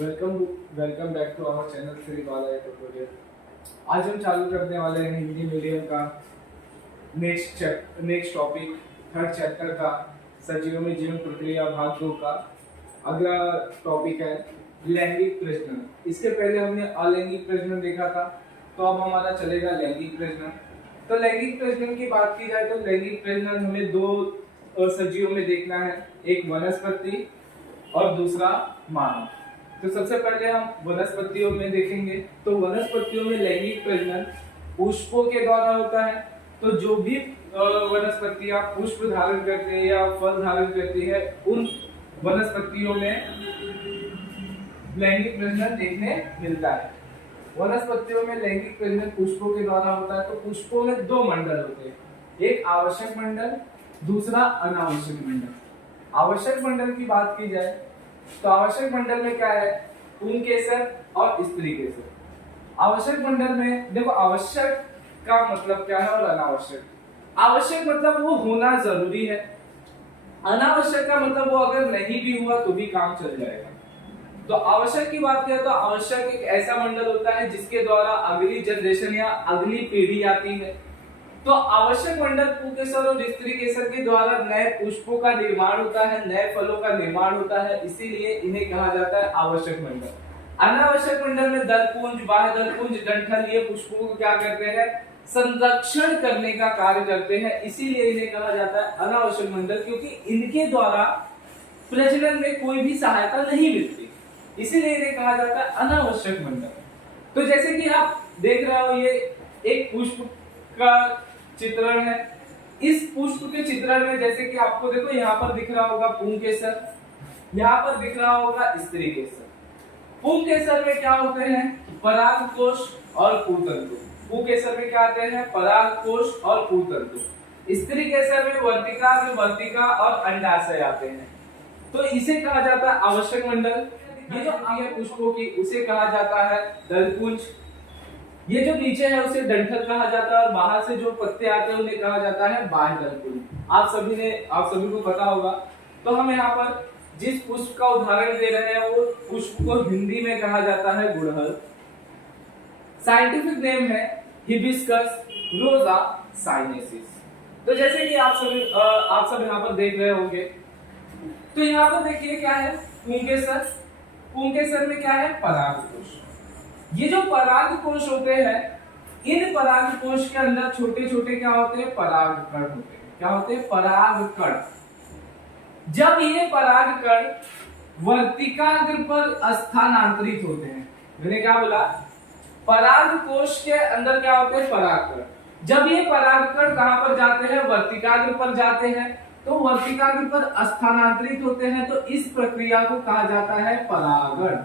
Welcome welcome back to our channel Shri Bala tutorial. आज हम चालू करने वाले हैं हिंदी मीडियम का नेक्स्ट टॉपिक, थर्ड चैप्टर का सजीवों में जीवन प्रक्रिया भाग 2 का अगला टॉपिक है लैंगिक प्रजनन। इसके पहले हमने अलैंगिक प्रजनन देखा था, तो अब हमारा चलेगा लैंगिक प्रजनन। तो लैंगिक प्रजनन की बात की जाए तो लैंगिक प्रजनन हमें दो सजीवों में देखना है, एक वनस्पति और दूसरा मानव। तो सबसे पहले हम वनस्पतियों में देखेंगे। तो वनस्पतियों में लैंगिक प्रजनन पुष्पों के द्वारा होता है। तो जो भी वनस्पतियां पुष्प धारण करते हैं या फल धारण करती है, उन वनस्पतियों में लैंगिक प्रजनन देखने मिलता है। वनस्पतियों में लैंगिक प्रजनन पुष्पों के द्वारा होता है। तो पुष्पों में दो मंडल होते हैं, एक आवश्यक मंडल, दूसरा अनावश्यक मंडल। आवश्यक मंडल की बात की जाए तो आवश्यक मंडल में क्या है, पुंकेसर और स्त्री केसर। आवश्यक मंडल में देखो, आवश्यक का मतलब क्या है और अनावश्यक। आवश्यक मतलब वो होना जरूरी है, अनावश्यक का मतलब वो अगर नहीं भी हुआ तो भी काम चल जाएगा। तो आवश्यक की बात करें तो आवश्यक एक ऐसा मंडल होता है जिसके द्वारा अगली जनरेशन या अगली पीढ़ी आती है। तो आवश्यक मंडल पुंकेसर और स्त्री केसर के द्वारा नए पुष्पों का निर्माण होता है, नए फलों का निर्माण होता है, इसीलिए इन्हें कहा जाता है आवश्यक मंडल। अनावश्यक मंडल में दलपुंज, बाह्य दलपुंज, डंठल ये पुष्पों को क्या करते हैं, संरक्षण करने का कार्य करते हैं, इसीलिए इन्हें कहा जाता है अनावश्यक मंडल, क्योंकि इनके द्वारा प्रजनन में कोई भी सहायता नहीं मिलती, इसीलिए इन्हें कहा जाता है अनावश्यक मंडल। तो जैसे कि आप देख रहे हो, ये एक पुष्प का चित्रण है। इस पुष्प के चित्रण में जैसे कि आपको देखो यहाँ पर दिख रहा होगा पुंकेसर, यहाँ पर दिख रहा होगा स्त्री केसर। पुंकेसर में क्या होते हैं, परागकोश और पूतंतु। पुंकेसर में क्या आते हैं, परागकोश और पूतंतु। स्त्री केसर में वर्तिका और अंडाशय आते हैं। तो इसे कहा जाता है आवश्यक मंडल। ये जो आगे पुष्पों की उसे कहा जाता है दलपुंज। ये जो नीचे है उसे डंठल कहा जाता है और बाहर से जो पत्ते आते हैं उन्हें कहा जाता है बाह्य दलपुंज। आप सभी को पता होगा। तो हम यहाँ पर जिस पुष्प का उदाहरण दे रहे हैं वो पुष्प को हिंदी में कहा जाता है गुड़हल। साइंटिफिक नेम है हिबिस्कस रोजा साइनेसिस। तो जैसे कि आप सब यहाँ पर देख रहे होंगे। तो यहाँ पर देखिए क्या है, पुंकेसर। पुंकेसर में क्या है, परागकोश। ये जो परागकोश होते हैं, इन परागकोश के अंदर छोटे छोटे क्या होते हैं, परागकण होते हैं। क्या होते हैं, परागकण। जब ये परागकण वर्तिकाग्र पर स्थानांतरित होते हैं, मैंने क्या बोला, परागकोश के अंदर क्या होते हैं, परागकण। जब ये परागकण कहां पर जाते हैं, वर्तिकाग्र पर जाते हैं। तो वर्तिकाग्र पर स्थानांतरित होते हैं, तो इस प्रक्रिया को कहा जाता है परागण।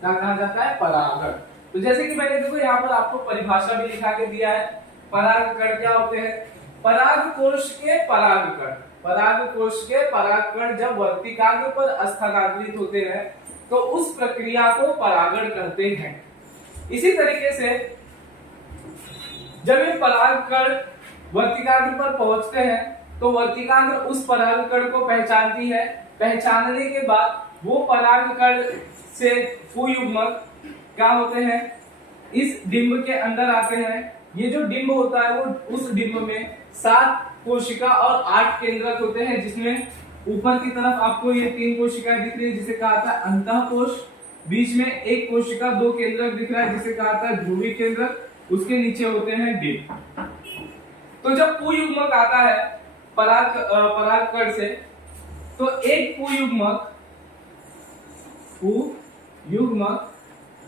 क्या कहा जाता है, परागण। तो जैसे कि मैंने देखो यहाँ पर आपको परिभाषा भी लिखा के दिया है। परागकण क्या होते हैं, परागकोश के परागकण। परागकोश के परागकण जब वर्तिकाग्र पर स्थानांतरित होते हैं तो उस प्रक्रिया को परागण कहते हैं। इसी तरीके से जब ये परागकण वर्तिकाग्र पर पहुंचते हैं तो वर्तिकाग्र उस परागकण को पहचानती है। पहचानने के बाद वो परागकण से पुयुग्मक क्या होते हैं, इस डिंब के अंदर आते हैं। ये जो डिंब होता है वो उस डिंब में 7 कोशिका और 8 केंद्रक होते हैं, जिसमें ऊपर की तरफ आपको ये 3 कोशिकाएं दिख रही है जिसे कहा था अंतःकोश। बीच में 1 कोशिका 2 केंद्रक दिख रहा है जिसे कहा था ध्रुवी केंद्रक। उसके नीचे होते हैं डिंब। तो जब पुयुग्मक आता है परागकण से, तो एक पुयुग्मक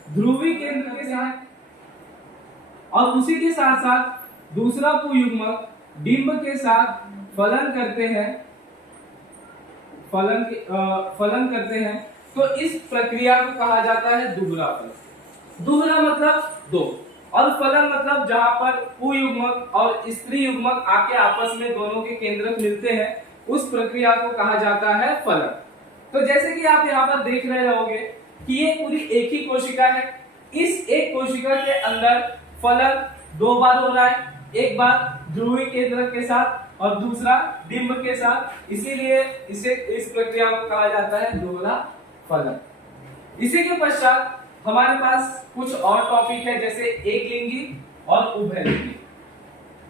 ध्रुवी केंद्र के साथ और उसी के साथ साथ दूसरा पुयुग्मक डिंब के साथ फलन करते हैं। तो इस प्रक्रिया को कहा जाता है दुहरा फलन। दुहरा मतलब 2 और फलन मतलब जहां पर पुयुग्मक और स्त्री युग्मक आके आपस में दोनों के केंद्रक मिलते हैं, उस प्रक्रिया को कहा जाता है फलन। तो जैसे कि आप यहाँ पर देख रहे होंगे कि ये पूरी एक ही कोशिका है। इस एक कोशिका के अंदर फलन 2 बार हो रहा है, एक बार ध्रुवी केंद्रक के साथ और दूसरा डिंब के साथ, इसीलिए इस प्रक्रिया को कहा जाता है दोहरा फलन। इसी के पश्चात हमारे पास कुछ और टॉपिक है, जैसे एक लिंगी और उभयलिंगी।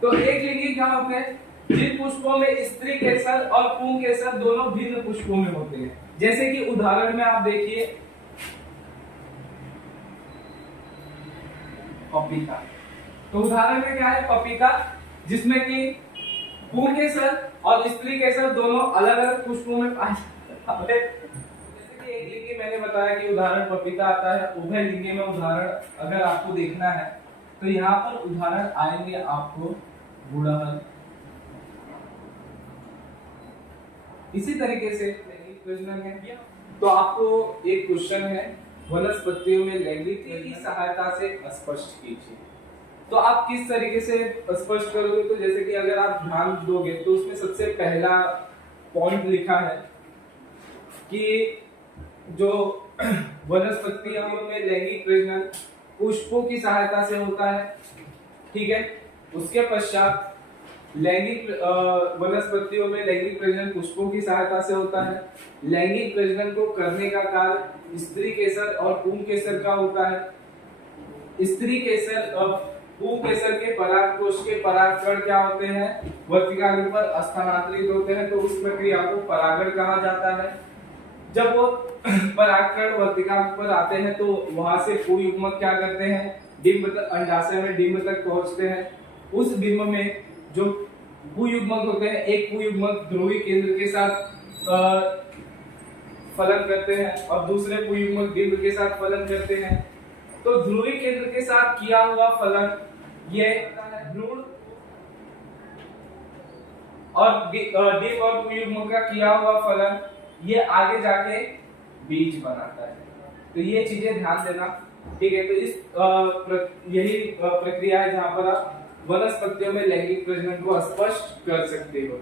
तो एक लिंगी क्या होते हैं? जिन पुष्पों में स्त्री केसर और पुंकेसर दोनों भिन्न पुष्पों में होते हैं। जैसे कि उदाहरण में आप देखिए पपीता। तो उदाहरण में क्या है? पपीता, जिसमें कि पुंकेसर और स्त्री केसर दोनों अलग अलग पुष्पों में पाए जाते हैं। जैसे कि एक लिंगी मैंने बताया कि उदाहरण पपीता आता है। उभय लिंगी में उदाहरण अगर आपको देखना है तो यहाँ पर उदाहरण आएंगे आपको गुड़हल। इसी तरीके से लैंगिक प्रजनन है। तो आपको एक क्वेश्चन है, वनस्पतियों में लैंगिक की सहायता से स्पष्ट कीजिए। तो आप किस तरीके से स्पष्ट करोगे? तो जैसे कि अगर आप ध्यान दोगे तो उसमें सबसे पहला पॉइंट लिखा है कि जो वनस्पतियों में लैंगिक प्रजनन पुष्पों की सहायता से होता है, ठीक है। उसके पश्चात लैंगिक वनस्पतियों में लैंगिक प्रजनन पुष्पों की सहायता से होता है। लैंगिक प्रजनन को करने का कार्य स्त्री केसर और पुंकेसर का होता है। स्त्री केसर और पुंकेसर के परागकोश के परागकण क्या होते हैं? वर्तिकाग्र पर स्थानांतरित होते हैं, तो उस प्रक्रिया को परागण कहा जाता है। जब वो परागकण वर्तिकाग्र पर आते हैं तो वहां से पुयुग्मक क्या करते हैं? डिंब तक, अंडाशय में डिंब तक पहुंचते हैं। उस डिंब में जो पुयुग्मक होते हैं, एक पुयुग्मक ध्रुवीय केंद्र के साथ फलन करते हैं और दूसरे पुयुग्मक डिंब के साथ फलन करते हैं। तो ध्रुवीय केंद्र के साथ किया हुआ फलन ये भ्रूण और डिंब और पुयुग्मक का किया हुआ फलन ये आगे जाके बीज बनाता है। तो ये चीजें ध्यान देना, ठीक है। तो इस यही प्रक्रिया है जहां पर आप वनस्पतियों में लैंगिक प्रजनन को स्पष्ट कर सकते हो।